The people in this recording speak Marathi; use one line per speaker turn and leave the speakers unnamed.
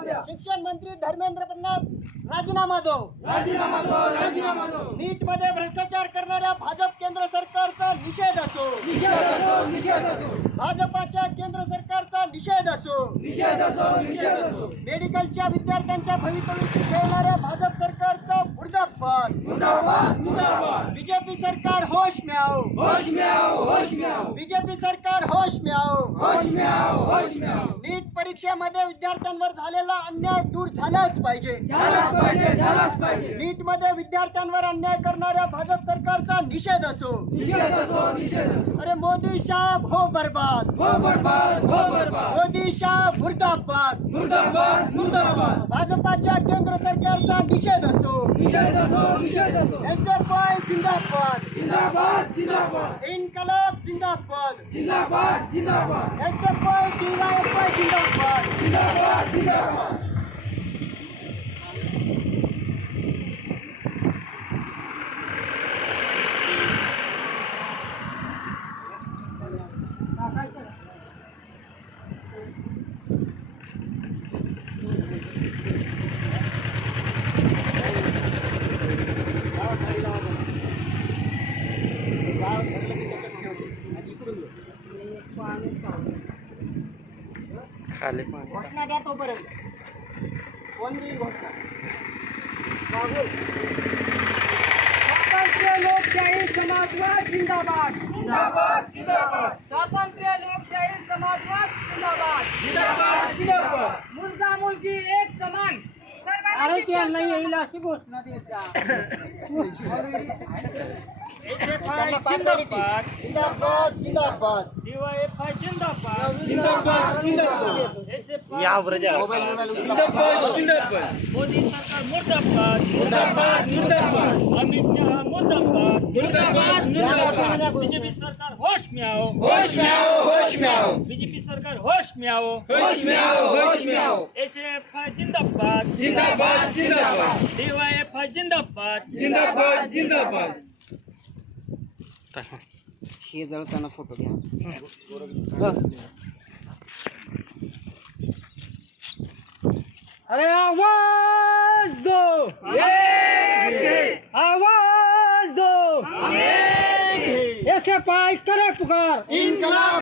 शिक्षण मंत्री धर्मेंद्र प्रधान राजीनामा दो, राजीनामा दो, राजीनामा दो। नीट मध्ये भ्रष्टाचार करणाऱ्या भाजप केंद्र सरकारचा निषेध असो, निषेध असो, निषेध असो। भाजपाच्या केंद्र सरकारचा निषेध असो, निषेध असो, निषेध असो। मेडिकलच्या विद्यार्थ्यांच्या भवितव्याशी खेळणाऱ्या भाजप सरकारचा मुर्दाबाद, मुर्दाबाद, मुर्दाबाद। बीजेपी सरकार होश में आओ, होश में आओ, होश में आओ। बीजेपी सरकार होश में आओ, होश में आओ, होश में आओ। नीट परीक्षेमध्ये विद्यार्थ्यांवर झालेला अन्याय दूर झालाच पाहिजे, झालाच पाहिजे, झालाच पाहिजे। नीट मध्ये विद्यार्थ्यांवर अन्याय करणाऱ्या भाजप सरकारचा निषेध असो, निषेध असो, निषेध असो। अरे मोदी शाह हो बर्बाद, हो बर्बाद, हो बर्बाद। मोदी शाह मुर्दाबाद, मुर्दाबाद, मुर्दाबाद। भाजपाच्या केंद्र सरकारचा निषेध असो, निषेध असो, निषेध असो। एसएफआय जिंदाबाद, जिंदाबाद, जिंदाबाद। इन्कलाब जिंदाबाद, जिंदाबाद, जिंदाबाद। एसएफआय डीवायएफआय जिंदाबाद, जिंदाबाद, जिंदाबाद।
खाली
घोषणा द्या तोपर्यंत कोण देईल घोषणा? स्वातंत्र्य लोकशाही समाजवाद जिंदाबाद, जिंदाबाद, जिंदाबाद। स्वातंत्र्य लोकशाही समाजवाद जिंदाबाद, जिंदाबाद, जिंदाबाद। मुलगा मुलगी एक समान। अरे क्या नहीं येईल अशी घोषणा द्यायचा। जिंदाबाद, जिंदाबाद, जिंदाबाद। डीवायएफआय जिंदाबाद, जिंदाबाद, जिंदाबाद।
या ब्रजा
जिंदाबाद, जिंदाबाद। मोदी सरकार मुर्दाबाद, मुर्दाबाद, मुर्दाबाद। अमित शाह मुर्दाबाद, मुर्दाबाद, मुर्दाबाद। बीजेपी सरकार होश में आओ, होश में आओ, होश में आओ। बीजेपी सरकार होश में आओ, होश में आओ, होश में आओ। एसएफआय जिंदाबाद, जिंदाबाद, जिंदाबाद। डीवायएफआय जिंदाबाद, जिंदाबाद, जिंदाबाद। हे जळताना फोटो घ्या। अरे आवाज दो, आवाज दो। एसएफआई करे पुकार, इनकलाब।